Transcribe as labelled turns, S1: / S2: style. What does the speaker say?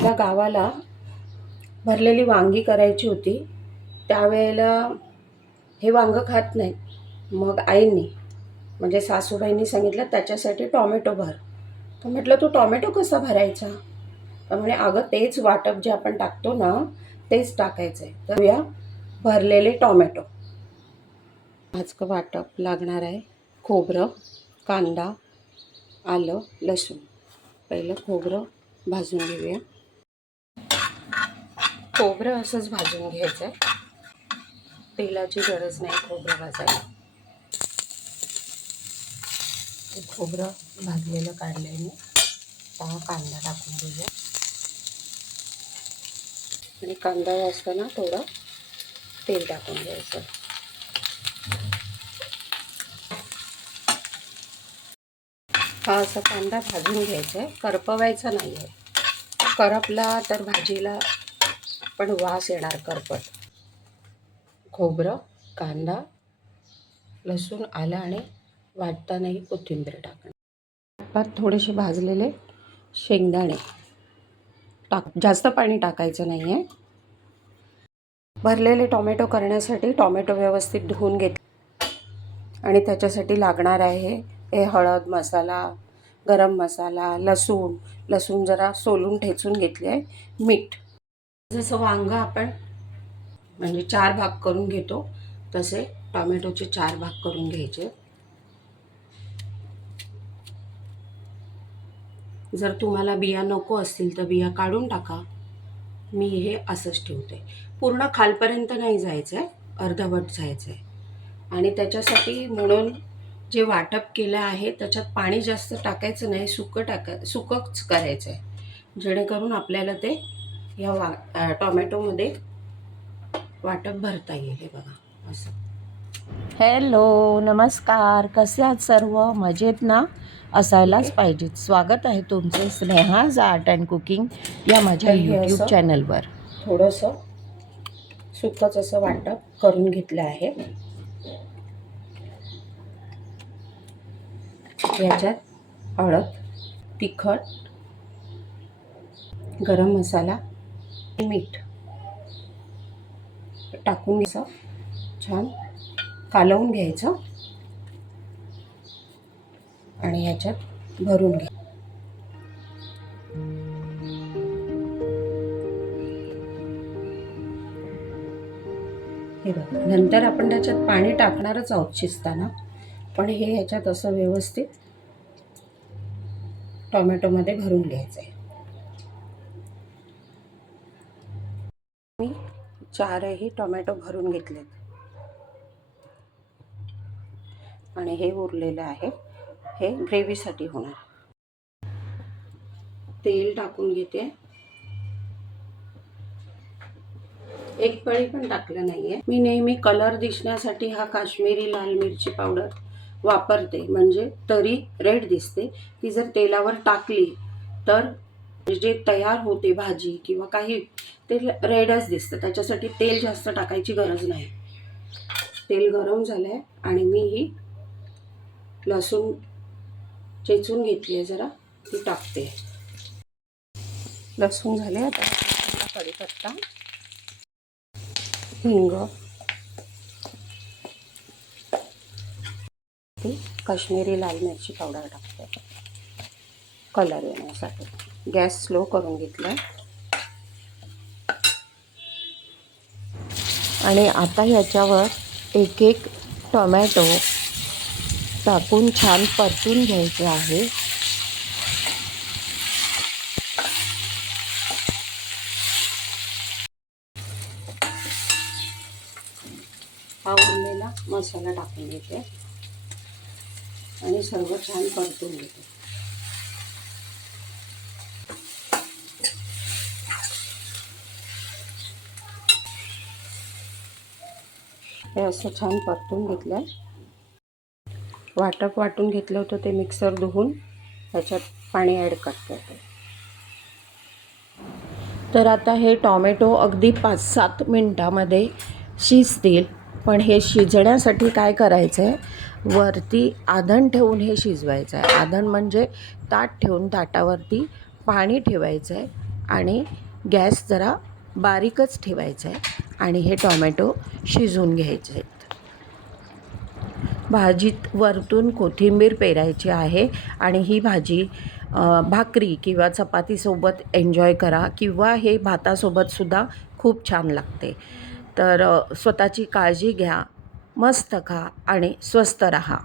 S1: वेळेला गावाला भरलेली वांगी करायची होती. त्यावेळेला हे वांगं खात नाहीत मग आईंनी म्हणजे सासूबाईंनी सांगितलं त्याच्यासाठी टॉमॅटो भर. तर म्हटलं तू टॉमॅटो कसा भरायचा? तर म्हणे अगं तेच वाटप जे आपण टाकतो ना तेच टाकायचं आहे. तर या भरलेले टॉमॅटो. भाजकं वाटप लागणार आहे. खोबरं कांदा आलं लसूण. पहिलं खोबरं भाजून घेऊया. खोबरं असंच भाजून घ्यायचं आहे तेलाची गरज नाही खोबरं भाजायला. खोबरं भाजलेलं काढलं आहे मी. हा कांदा टाकून घेऊया. आणि कांदा असताना थोडं तेल टाकून घ्यायचं. हा असा कांदा भाजून घ्यायचा आहे करपवायचा नाही आहे करपला तर भाजीला पण वास येणार करपट. खोबरं कांदा लसूण आलं आणि वाटतानाही कोथिंबीर टाकणं. त्यात थोडेसे भाजलेले शेंगदाणे टाक जास्त पाणी टाकायचं नाही आहे भरलेले टोमॅटो करण्यासाठी टोमॅटो व्यवस्थित धुवून घेत आणि त्याच्यासाठी लागणार आहे हे हळद मसाला गरम मसाला लसूण. लसूण जरा सोलून ठेचून घेतले आहे. मीठ. जसं वांगं आपण म्हणजे चार भाग करून घेतो तसे टॉमॅटोचे चार भाग करून घ्यायचे. जर तुम्हाला बिया नको असतील तर बिया काढून टाका. मी हे असंच ठेवते. पूर्ण खालपर्यंत नाही जायचं आहे अर्धवट जायचं आहे आणि त्याच्यासाठी म्हणून जे वाटप केलं आहे त्याच्यात पाणी जास्त टाकायचं नाही सुकं टाका सुकंच करायचं आहे जेणेकरून आपल्याला ते या वा टॉमॅटोमध्ये वाटप भरता येईल हे बघा असं.
S2: हॅलो नमस्कार. कसे आहात सर्व? मजेत ना? असायलाच पाहिजेत. स्वागत आहे तुमचं स्नेहाज आर्ट अँड कुकिंग या माझ्या यूट्यूब चॅनलवर.
S1: थोडंसं सुकंच असं वाटप करून घेतलं आहे. याच्यात हळद तिखट गरम मसाला मीठ टाकून घ्यायचं. छान कालवून घ्यायचं. आणि याच्यात भरून घ्या. हे बघा नंतर आपण त्याच्यात पाणी टाकणारच आहोत शिजताना. पण हे ह्याच्यात असं व्यवस्थित टोमॅटोमध्ये भरून घ्यायचं आहे मी चारही टोमॅटो भरून घेतलेत. आणि हे उरलेलं आहे. हे ग्रेव्हीसाठी होणार. तेल टाकून घेते. एक पळी पण टाकलं नाही आहे मी नेहमी कलर दिसण्यासाठी हा काश्मीरी लाल मिरची पावडर वापरते. म्हणजे तरी रेड दिसते. ती जर तेलावर टाकली तर म्हणजे जे तयार होते भाजी किंवा काही ते रेडच दिसतं. त्याच्यासाठी तेल जास्त टाकायची गरज नाही. तेल गरम झालं आहे आणि मी ही लसूण चेचून घेतली आहे जरा. ती टाकते. लसूण झाले आता कढीपत्ता हिंग ती काश्मीरी लाल मिरची पावडर टाकते. कलर येण्यासाठी. गॅस स्लो करून घेतला.
S2: आणि आता ह्याच्यावर एक एक टोमॅटो टाकून छान परतून घ्यायचे आहे.
S1: हा उरलेला मसाला टाकून घेते. आणि सर्व छान परतून घेते. हे असं छान परतून घेतलं आहे वाटप वाटून घेतलं होतं ते मिक्सर धुवून. त्याच्यात पाणी ॲड करते
S2: तर आता हे टॉमॅटो अगदी पाच सात मिनटामध्ये शिजतील. पण हे शिजण्यासाठी काय करायचं आहे वरती आधण ठेवून हे शिजवायचं आहे आधण म्हणजे ताट ठेवून ताटावरती पाणी ठेवायचं आहे आणि गॅस जरा बारीकच ठेवायचा आहे आणि हे टॉमॅटो शिजवून घ्यायचे आहेत. भाजीत वरतून कोथिंबीर पेरायची आहे आणि ही भाजी भाकरी किंवा चपातीसोबत एन्जॉय करा किंवा हे भातासोबतसुद्धा खूप छान लागते. तर स्वतःची काळजी घ्या मस्त खा आणि स्वस्त रहा.